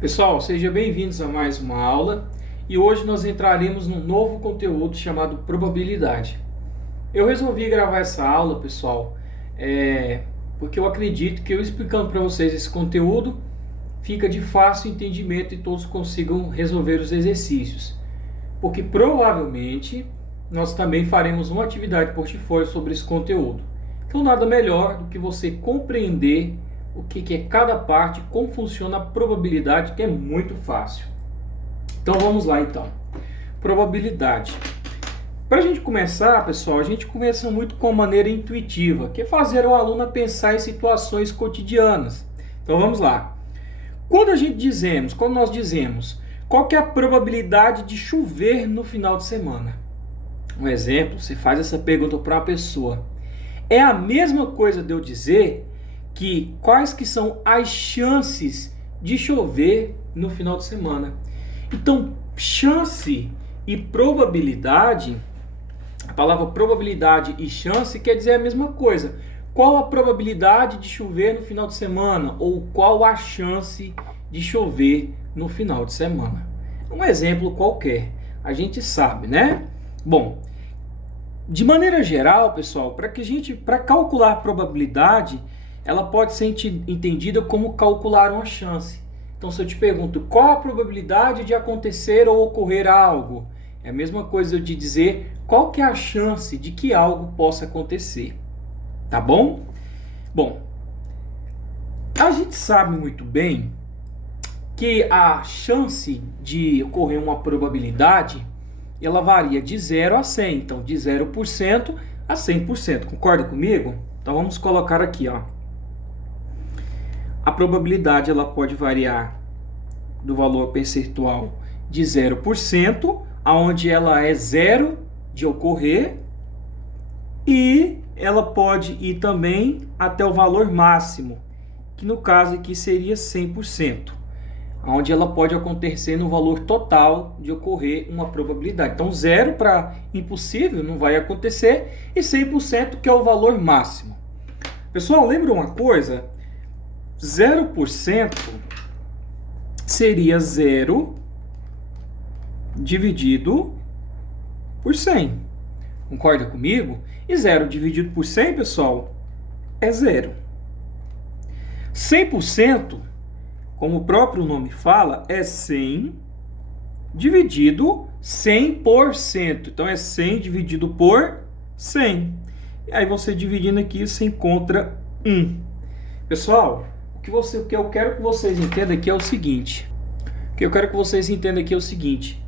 Pessoal, sejam bem-vindos a mais uma aula e hoje nós entraremos num novo conteúdo chamado probabilidade. Eu resolvi gravar essa aula, pessoal, porque eu acredito que eu explicando para vocês esse conteúdo fica de fácil entendimento e todos consigam resolver os exercícios. Porque provavelmente nós também faremos uma atividade portfólio sobre esse conteúdo. Então nada melhor do que você compreender o que é cada parte, como funciona a probabilidade, que é muito fácil. Então vamos lá então. Probabilidade. Para a gente começar, pessoal, a gente começa muito com a maneira intuitiva, que é fazer o aluno pensar em situações cotidianas. Então vamos lá. Quando nós dizemos, qual que é a probabilidade de chover no final de semana? Um exemplo, você faz essa pergunta para uma pessoa. É a mesma coisa de eu dizer que quais que são as chances de chover no final de semana. Então, chance e probabilidade, a palavra probabilidade e chance quer dizer a mesma coisa. Qual a probabilidade de chover no final de semana? Ou qual a chance de chover no final de semana? Um exemplo qualquer, a gente sabe, né? Bom, de maneira geral, pessoal, para calcular a probabilidade, ela pode ser entendida como calcular uma chance. Então, se eu te pergunto qual a probabilidade de acontecer ou ocorrer algo, é a mesma coisa de dizer qual que é a chance de que algo possa acontecer. Tá bom? Bom, a gente sabe muito bem que a chance de ocorrer uma probabilidade, ela varia de 0 a 100. Então, de 0% a 100%. Concorda comigo? Então, vamos colocar aqui, ó. A probabilidade ela pode variar do valor percentual de 0%, onde ela é zero de ocorrer, e ela pode ir também até o valor máximo, que no caso aqui seria 100%, onde ela pode acontecer no valor total de ocorrer uma probabilidade. Então, 0 para impossível, não vai acontecer, e 100% que é o valor máximo. Pessoal, lembra uma coisa? 0% seria 0 dividido por 100. Concorda comigo? E 0 dividido por 100, pessoal, é 0. 100%, como o próprio nome fala, é 100 dividido 100%. Então, é 100 dividido por 100. E aí, você dividindo aqui, você encontra 1. Pessoal, o que eu quero que vocês entendam aqui é o seguinte.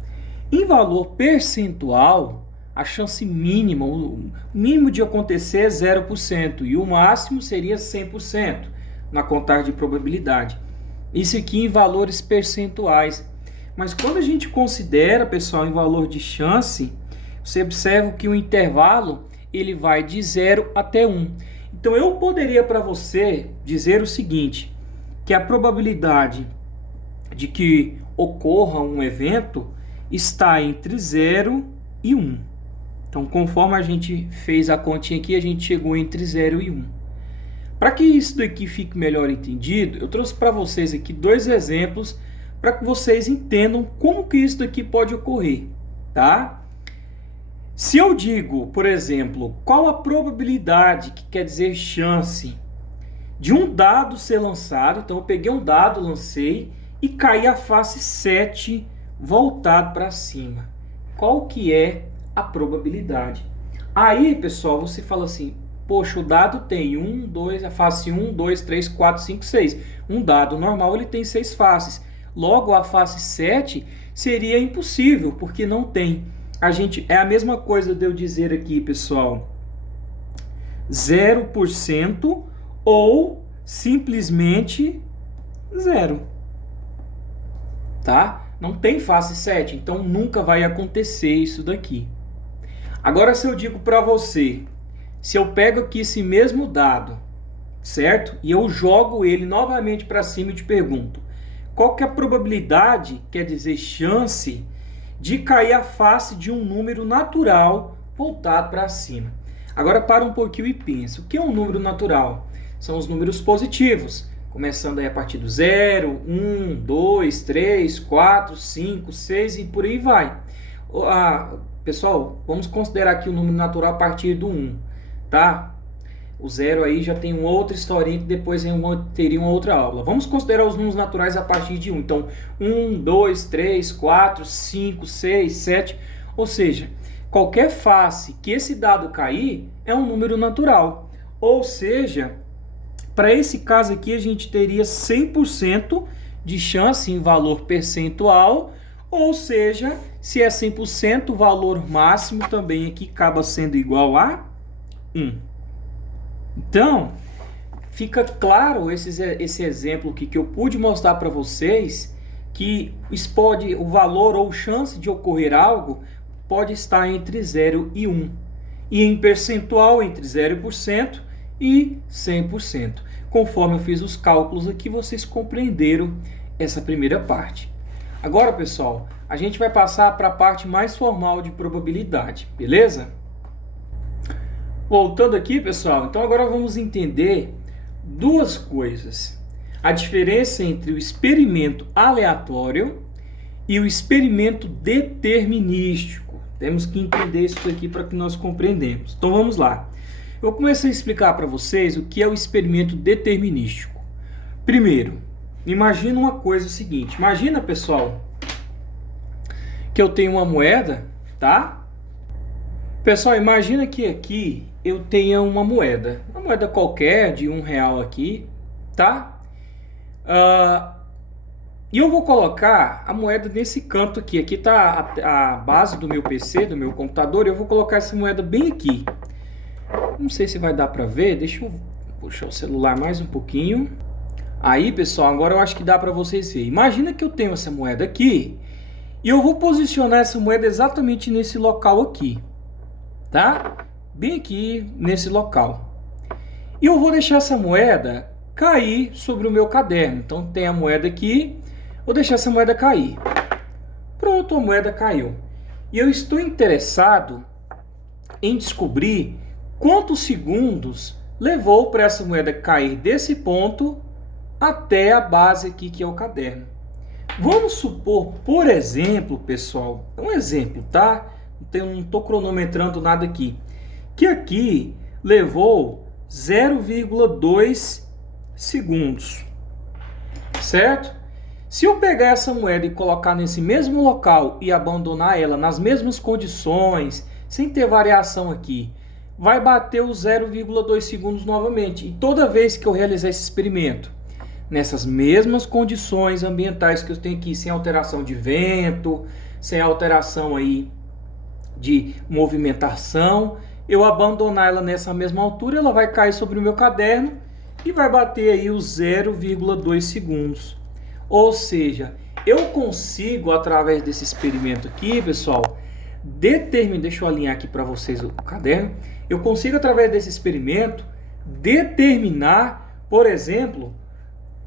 Em valor percentual, a chance mínima, o mínimo de acontecer é 0%. E o máximo seria 100% na contagem de probabilidade. Isso aqui em valores percentuais. Mas quando a gente considera, pessoal, em valor de chance, você observa que o intervalo ele vai de 0 até 1. Então, eu poderia para você dizer o seguinte, que a probabilidade de que ocorra um evento está entre 0 e 1. Então, conforme a gente fez a continha aqui, a gente chegou entre 0 e 1. Para que isso daqui fique melhor entendido, eu trouxe para vocês aqui dois exemplos para que vocês entendam como que isso daqui pode ocorrer, tá? Se eu digo, por exemplo, qual a probabilidade, que quer dizer chance, de um dado ser lançado, então eu peguei um dado, lancei e caí a face 7 voltado para cima. Qual que é a probabilidade? Aí, pessoal, você fala assim, poxa, o dado tem a face 1, 2, 3, 4, 5, 6. Um dado normal ele tem 6 faces. Logo, a face 7 seria impossível, porque não tem. É a mesma coisa de eu dizer aqui, pessoal, 0% ou simplesmente 0. Tá? Não tem face 7, então nunca vai acontecer isso daqui. Agora, se eu digo para você, se eu pego aqui esse mesmo dado, certo? E eu jogo ele novamente para cima e te pergunto, qual que é a probabilidade, quer dizer chance, de cair a face de um número natural voltado para cima? Agora para um pouquinho e pensa, o que é um número natural? São os números positivos. começando aí a partir do 0, 1, 2, 3, 4, 5, 6 e por aí vai. Pessoal, vamos considerar aqui o número natural a partir do 1, tá? O 0 aí já tem uma outra historinha que depois teria uma outra aula. Vamos considerar os números naturais a partir de 1. Então, 1, 2, 3, 4, 5, 6, 7. Ou seja, qualquer face que esse dado cair é um número natural. Ou seja, para esse caso aqui a gente teria 100% de chance em valor percentual. Ou seja, se é 100%, o valor máximo também aqui acaba sendo igual a 1. Então, fica claro esse exemplo aqui que eu pude mostrar para vocês, que o valor ou chance de ocorrer algo pode estar entre 0 e 1. E em percentual entre 0% e 100%. Conforme eu fiz os cálculos aqui, vocês compreenderam essa primeira parte. Agora, pessoal, a gente vai passar para a parte mais formal de probabilidade, beleza? Voltando aqui, pessoal, então agora vamos entender duas coisas. A diferença entre o experimento aleatório e o experimento determinístico. Temos que entender isso aqui para que nós compreendamos. Então vamos lá. Eu comecei a explicar para vocês o que é o experimento determinístico. Primeiro, imagina uma coisa seguinte. Imagina, pessoal, que eu tenho uma moeda, tá? Pessoal, imagina que aqui eu tenha uma moeda qualquer de R$1 aqui, tá? E eu vou colocar a moeda nesse canto aqui. Aqui está a base do meu PC, do meu computador. Eu vou colocar essa moeda bem aqui. Não sei se vai dar para ver. Deixa eu puxar o celular mais um pouquinho. Aí, pessoal, agora eu acho que dá para vocês verem. Imagina que eu tenho essa moeda aqui e eu vou posicionar essa moeda exatamente nesse local aqui, tá? Bem aqui nesse local. E eu vou deixar essa moeda cair sobre o meu caderno. Então tem a moeda aqui, vou deixar essa moeda cair. Pronto, a moeda caiu. E eu estou interessado em descobrir quantos segundos levou para essa moeda cair desse ponto até a base aqui que é o caderno. Vamos supor, por exemplo, pessoal, um exemplo, tá? Não estou cronometrando nada aqui. Que aqui levou 0,2 segundos, certo? Se eu pegar essa moeda e colocar nesse mesmo local e abandonar ela nas mesmas condições, sem ter variação aqui, vai bater os 0,2 segundos novamente. E toda vez que eu realizar esse experimento, nessas mesmas condições ambientais que eu tenho aqui, sem alteração de vento, sem alteração aí de movimentação, eu abandonar ela nessa mesma altura, ela vai cair sobre o meu caderno e vai bater aí os 0,2 segundos. Ou seja, eu consigo, através desse experimento aqui, pessoal, deixa eu alinhar aqui para vocês o caderno, eu consigo, através desse experimento, determinar, por exemplo,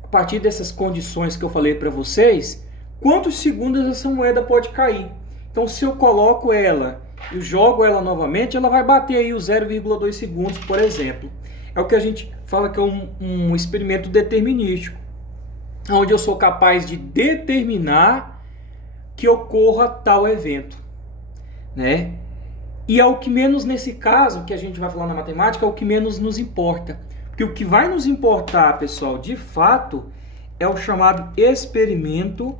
a partir dessas condições que eu falei para vocês, quantos segundos essa moeda pode cair. Então, se eu coloco ela e jogo ela novamente, ela vai bater aí os 0,2 segundos, por exemplo. É o que a gente fala que é um experimento determinístico, onde eu sou capaz de determinar que ocorra tal evento, né? E é o que menos, nesse caso, que a gente vai falar na matemática, é o que menos nos importa. Porque o que vai nos importar, pessoal, de fato, é o chamado experimento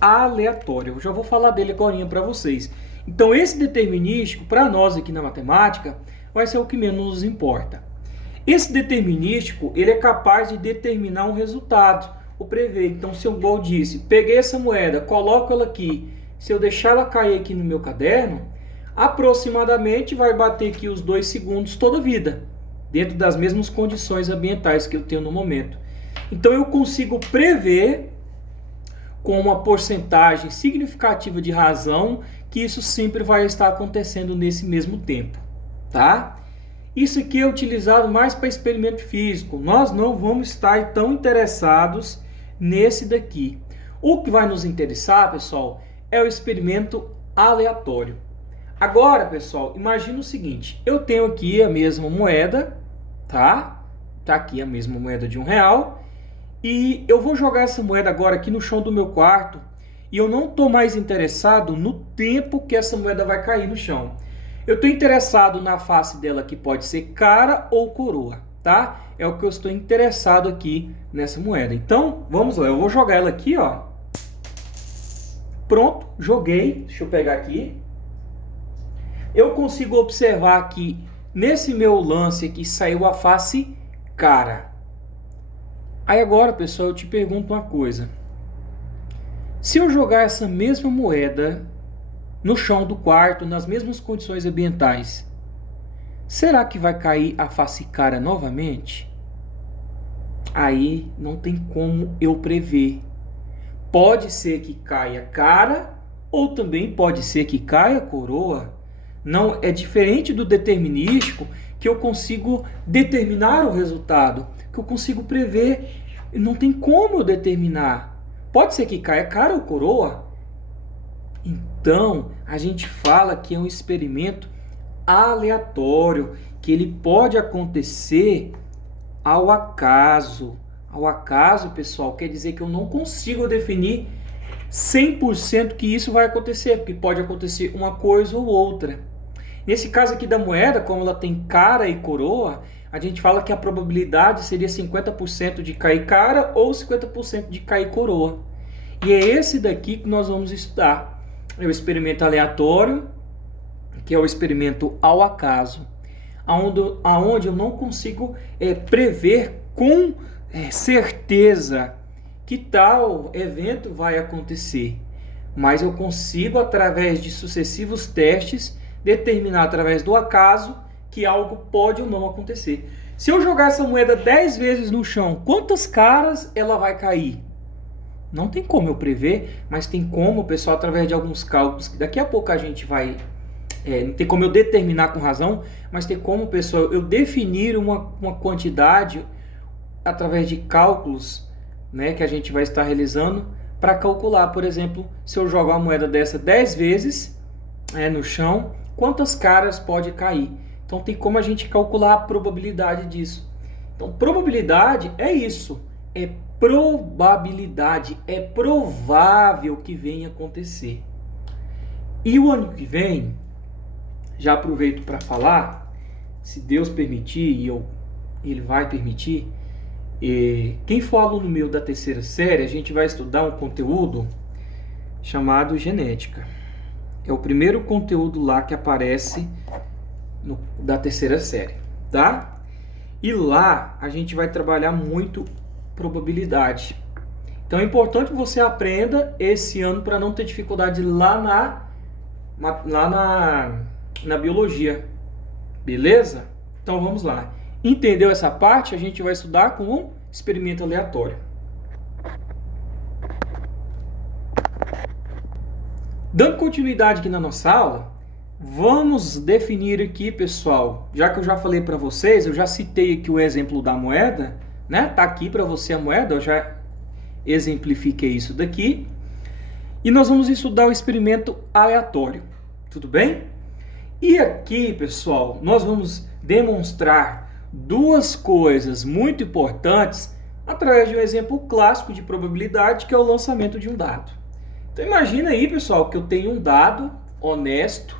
aleatório. Eu já vou falar dele agora para vocês. Então, esse determinístico, para nós aqui na matemática, vai ser o que menos nos importa. Esse determinístico, ele é capaz de determinar um resultado, ou prever. Então, se eu, igual disse, peguei essa moeda, coloco ela aqui, se eu deixar ela cair aqui no meu caderno, aproximadamente vai bater aqui os 2 segundos toda a vida, dentro das mesmas condições ambientais que eu tenho no momento. Então, eu consigo prever com uma porcentagem significativa de razão que isso sempre vai estar acontecendo nesse mesmo tempo, tá? Isso aqui é utilizado mais para experimento físico. Nós não vamos estar tão interessados nesse daqui. O que vai nos interessar, pessoal, é o experimento aleatório. Agora, pessoal, imagina o seguinte. Eu tenho aqui a mesma moeda, tá? Tá aqui a mesma moeda de R$1. E eu vou jogar essa moeda agora aqui no chão do meu quarto e eu não estou mais interessado no tempo que essa moeda vai cair no chão. Eu estou interessado na face dela, que pode ser cara ou coroa, tá? É o que eu estou interessado aqui nessa moeda. Então, vamos lá. Eu vou jogar ela aqui, ó. Pronto, joguei. Deixa eu pegar aqui. Eu consigo observar que nesse meu lance aqui saiu a face cara. Aí agora, pessoal, eu te pergunto uma coisa. Se eu jogar essa mesma moeda no chão do quarto, nas mesmas condições ambientais, será que vai cair a face cara novamente? Aí não tem como eu prever. Pode ser que caia cara, ou também pode ser que caia coroa. Não é diferente do determinístico, que eu consigo determinar o resultado, que eu consigo prever. Não tem como eu determinar. Pode ser que caia cara ou coroa. Então, a gente fala que é um experimento aleatório, que ele pode acontecer ao acaso. Ao acaso, pessoal, quer dizer que eu não consigo definir 100% que isso vai acontecer, porque pode acontecer uma coisa ou outra. Nesse caso aqui da moeda, como ela tem cara e coroa, a gente fala que a probabilidade seria 50% de cair cara ou 50% de cair coroa. E é esse daqui que nós vamos estudar. É o experimento aleatório, que é o experimento ao acaso, aonde eu não consigo prever com certeza que tal evento vai acontecer. Mas eu consigo, através de sucessivos testes, determinar através do acaso que algo pode ou não acontecer. Se eu jogar essa moeda 10 vezes no chão, quantas caras ela vai cair? Não tem como eu prever, mas tem como, pessoal, através de alguns cálculos, que daqui a pouco a gente vai... não tem como eu determinar com razão, mas tem como, pessoal, eu definir uma quantidade através de cálculos, né, que a gente vai estar realizando para calcular, por exemplo, se eu jogar uma moeda dessa 10 vezes no chão, quantas caras pode cair. Então tem como a gente calcular a probabilidade disso. Então probabilidade é isso, é probabilidade, é provável que venha acontecer. E o ano que vem, já aproveito para falar, se Deus permitir, e Ele vai permitir, quem for aluno meu da terceira série, a gente vai estudar um conteúdo chamado genética. É o primeiro conteúdo lá que aparece da terceira série, tá? E lá a gente vai trabalhar muito probabilidade. Então é importante que você aprenda esse ano para não ter dificuldade lá na biologia. Beleza? Então vamos lá. Entendeu essa parte? A gente vai estudar com um experimento aleatório. Dando continuidade aqui na nossa aula, vamos definir aqui, pessoal, já que eu já falei para vocês, eu já citei aqui o exemplo da moeda, né? Tá aqui para você a moeda, eu já exemplifiquei isso daqui. E nós vamos estudar o experimento aleatório, tudo bem? E aqui, pessoal, nós vamos demonstrar duas coisas muito importantes através de um exemplo clássico de probabilidade, que é o lançamento de um dado. Então imagina aí, pessoal, que eu tenho um dado honesto.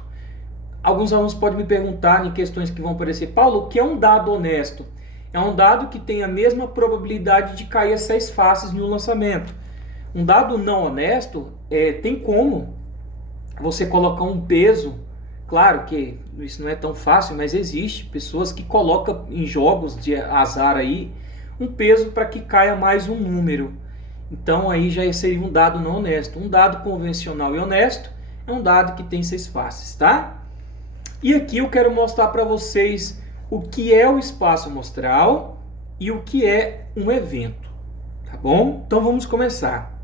Alguns alunos podem me perguntar em questões que vão aparecer: Paulo, o que é um dado honesto? É um dado que tem a mesma probabilidade de cair as 6 faces no lançamento. Um dado não honesto, tem como você colocar um peso. Claro que isso não é tão fácil, mas existe pessoas que colocam em jogos de azar aí um peso para que caia mais um número. Então aí já seria um dado não honesto. Um dado convencional e honesto é um dado que tem 6 faces, tá? E aqui eu quero mostrar para vocês o que é o espaço amostral e o que é um evento, tá bom? Então vamos começar.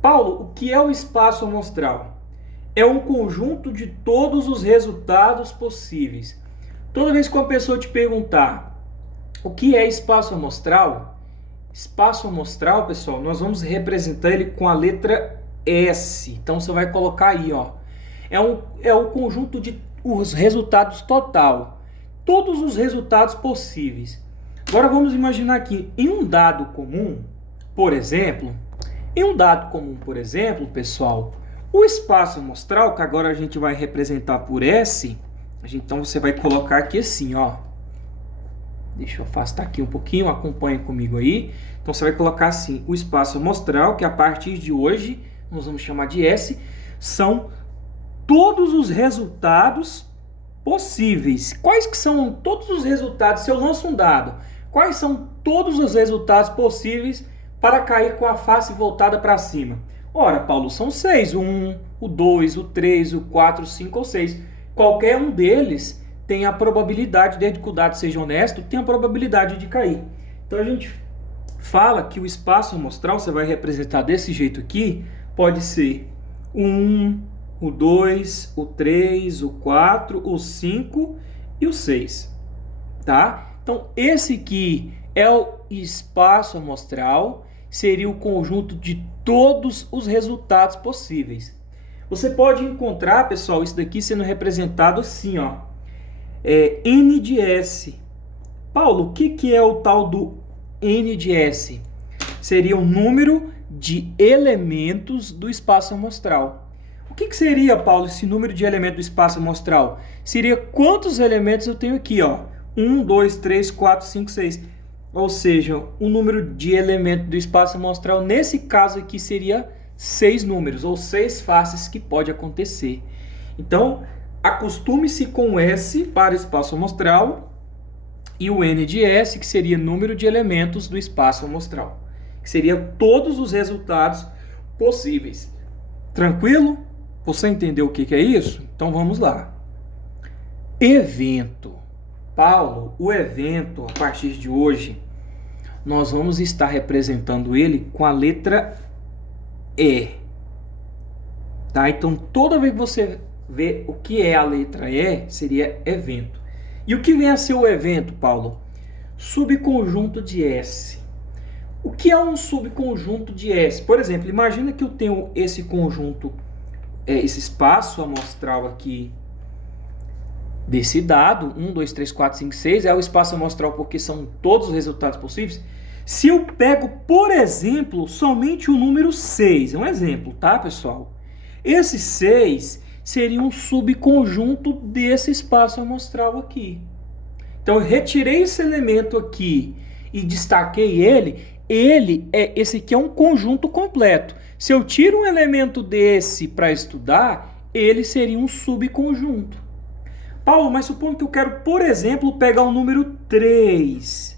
Paulo, o que é o espaço amostral? É um conjunto de todos os resultados possíveis. Toda vez que uma pessoa te perguntar o que é espaço amostral, pessoal, nós vamos representar ele com a letra S. Então você vai colocar aí, ó. É o conjunto de os resultados total. Todos os resultados possíveis. Agora vamos imaginar aqui, em um dado comum, por exemplo, em um dado comum, por exemplo, pessoal, o espaço amostral, que agora a gente vai representar por S, então você vai colocar aqui assim, ó. Deixa eu afastar aqui um pouquinho, acompanha comigo aí. Então você vai colocar assim, o espaço amostral, que a partir de hoje nós vamos chamar de S, são todos os resultados possíveis. Quais que são todos os resultados? Se eu lanço um dado, quais são todos os resultados possíveis para cair com a face voltada para cima? Ora, Paulo, são 6, o 1, o 2, o 3, o 4, o 5 ou 6. Qualquer um deles tem a probabilidade, desde que o dado seja honesto, tem a probabilidade de cair. Então a gente fala que o espaço amostral, você vai representar desse jeito aqui, pode ser o 1, o 2, o 3, o 4, o 5 e o 6. Tá? Então esse aqui é o espaço amostral, seria o conjunto de todos os resultados possíveis. Você pode encontrar, pessoal, isso daqui sendo representado assim, ó. N de S. Paulo, o que é o tal do N de S? Seria o número de elementos do espaço amostral. O que seria, Paulo, esse número de elementos do espaço amostral? Seria quantos elementos eu tenho aqui, ó. 1, 2, 3, 4, 5, 6. Ou seja, o número de elementos do espaço amostral, nesse caso aqui, seria 6 números, ou 6 faces que pode acontecer. Então, acostume-se com S para espaço amostral e o N de S, que seria número de elementos do espaço amostral, que seria todos os resultados possíveis. Tranquilo? Você entendeu o que é isso? Então vamos lá. Evento. Paulo, o evento, a partir de hoje, nós vamos estar representando ele com a letra E. Tá? Então, toda vez que você vê o que é a letra E, seria evento. E o que vem a ser o evento, Paulo? Subconjunto de S. O que é um subconjunto de S? Por exemplo, imagina que eu tenho esse conjunto, esse espaço amostral aqui, desse dado, 1, 2, 3, 4, 5, 6, é o espaço amostral porque são todos os resultados possíveis. Se eu pego, por exemplo, somente o número 6, é um exemplo, tá, pessoal? Esse 6 seria um subconjunto desse espaço amostral aqui. Então, eu retirei esse elemento aqui e destaquei ele. Esse aqui é um conjunto completo. Se eu tiro um elemento desse para estudar, ele seria um subconjunto. Paulo, mas supondo que eu quero, por exemplo, pegar o número 3.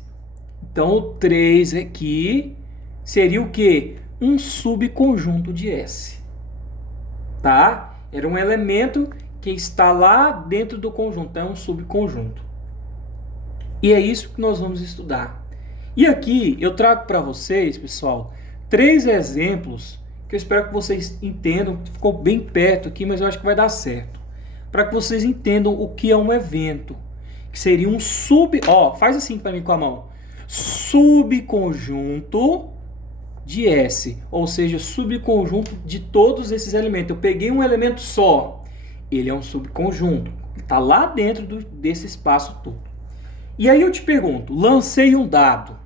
Então, o 3 aqui seria o quê? Um subconjunto de S. Tá? Era um elemento que está lá dentro do conjunto, é um subconjunto. E é isso que nós vamos estudar. E aqui eu trago para vocês, pessoal, 3 exemplos que eu espero que vocês entendam. Ficou bem perto aqui, mas eu acho que vai dar certo. Para que vocês entendam o que é um evento, que seria um faz assim para mim com a mão. Subconjunto de S, ou seja, subconjunto de todos esses elementos. Eu peguei um elemento só, ele é um subconjunto, está lá dentro desse espaço todo. E aí eu te pergunto, lancei um dado,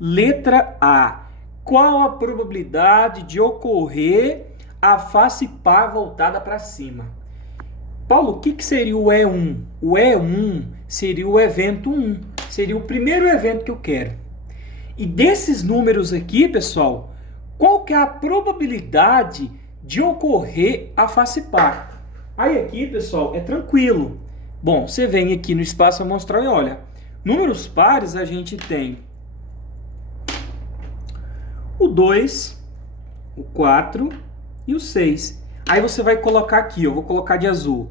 letra A, qual a probabilidade de ocorrer a face par voltada para cima? Paulo, o que seria o E1? O E1 seria o evento 1, seria o primeiro evento que eu quero. E desses números aqui, pessoal, qual que é a probabilidade de ocorrer a face par? Aí aqui, pessoal, é tranquilo. Bom, você vem aqui no espaço amostral e olha, números pares a gente tem o 2, o 4 e o 6. Aí você vai colocar aqui, eu vou colocar de azul,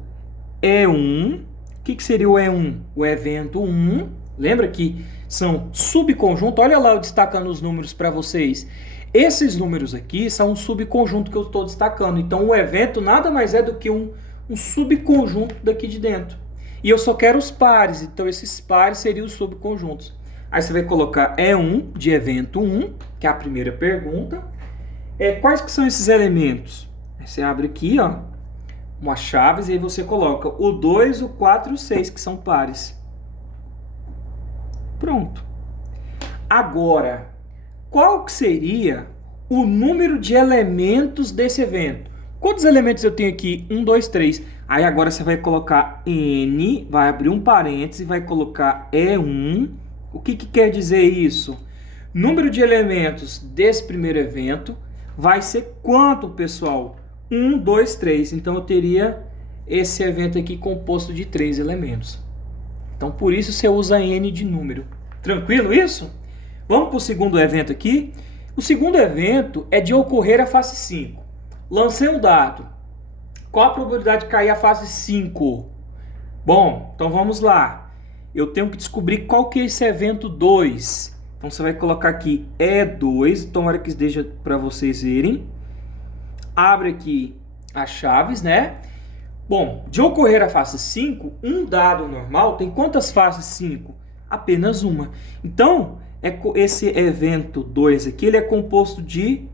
E1. O que seria o E1? O evento 1. Lembra que são subconjunto? Olha lá eu destacando os números para vocês. Esses números aqui são um subconjunto que eu estou destacando. Então o evento nada mais é do que um subconjunto daqui de dentro. E eu só quero os pares, então esses pares seriam os subconjuntos. Aí você vai colocar E1 de evento 1, que é a primeira pergunta. Quais que são esses elementos? Você abre aqui, ó, umas chaves e aí você coloca o 2, o 4 e o 6, que são pares. Pronto. Agora, qual que seria o número de elementos desse evento. Quantos elementos eu tenho aqui? 1, 2, 3. Aí agora você vai colocar N, vai abrir um parêntese e vai colocar E1. O que quer dizer isso? Número de elementos desse primeiro evento vai ser quanto, pessoal? 1, 2, 3. Então eu teria esse evento aqui composto de 3 elementos. Então por isso você usa N de número. Tranquilo isso? Vamos para o segundo evento aqui. O segundo evento é de ocorrer a face 5. Lancei um dado. Qual a probabilidade de cair a face 5? Bom, então vamos lá. Eu tenho que descobrir qual que é esse evento 2. Então você vai colocar aqui E2. Tomara que deixa para vocês verem. Abre aqui as chaves, né? Bom, de ocorrer a face 5, um dado normal tem quantas faces 5? Apenas uma. Então, esse evento 2 aqui, ele é composto de...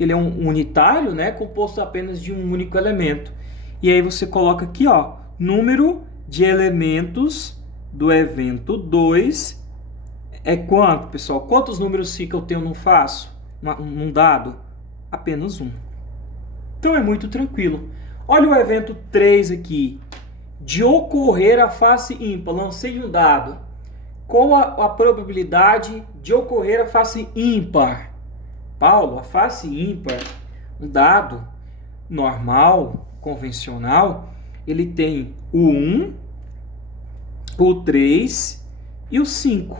Ele é um unitário, né? Composto apenas de um único elemento. E aí você coloca aqui, ó, número de elementos do evento 2 é quanto, pessoal? Quantos números fica eu tenho num num dado? Apenas um. Então é muito tranquilo. Olha o evento 3 aqui. De ocorrer a face ímpar. Lancei um dado. Qual a probabilidade de ocorrer a face ímpar? Paulo, a face ímpar, um dado normal, convencional, ele tem o 1, o 3 e o 5.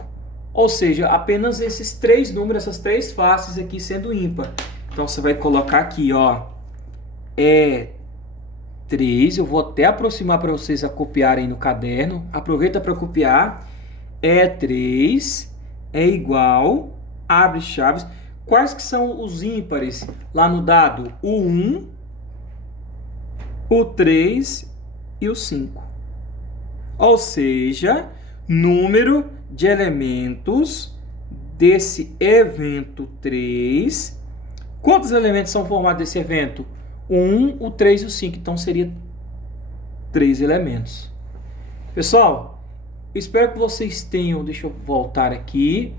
Ou seja, apenas esses três números, essas três faces aqui sendo ímpar. Então você vai colocar aqui, ó, E3, eu vou até aproximar para vocês a copiarem no caderno. Aproveita para copiar. E3 é igual, abre chaves. Quais que são os ímpares lá no dado? O 1, o 3 e o 5. Ou seja, número de elementos desse evento 3. Quantos elementos são formados desse evento? O 1, o 3 e o 5. Então seria 3 elementos. Pessoal, espero que vocês tenham... Deixa eu voltar aqui.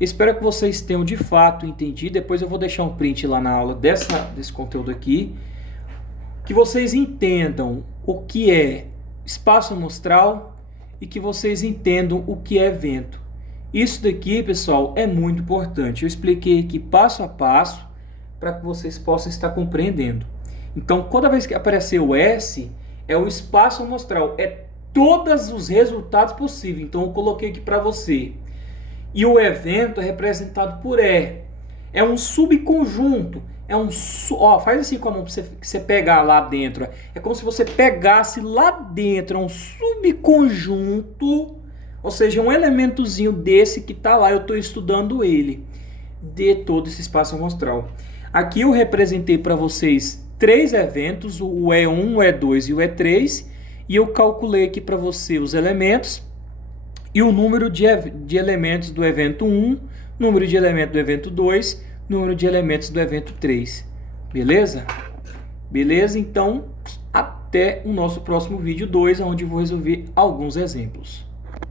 Espero que vocês tenham de fato entendido. Depois eu vou deixar um print lá na aula desse conteúdo aqui. Que vocês entendam o que é espaço amostral e que vocês entendam o que é evento. Isso daqui, pessoal, é muito importante. Eu expliquei aqui passo a passo para que vocês possam estar compreendendo. Então, toda vez que aparecer o S, é o espaço amostral. É todos os resultados possíveis. Então, eu coloquei aqui para você. E o evento é representado por E. É um subconjunto. Faz assim com a mão para você pegar lá dentro. É como se você pegasse lá dentro. É um subconjunto. Ou seja, um elementozinho desse que está lá. Eu estou estudando ele. De todo esse espaço amostral. Aqui eu representei para vocês 3 eventos. O E1, o E2 e o E3. E eu calculei aqui para você os elementos. E o número de elementos do evento 1, número de elementos do evento 2, número de elementos do evento 3. Beleza? Beleza? Então, até o nosso próximo vídeo 2, onde eu vou resolver alguns exemplos.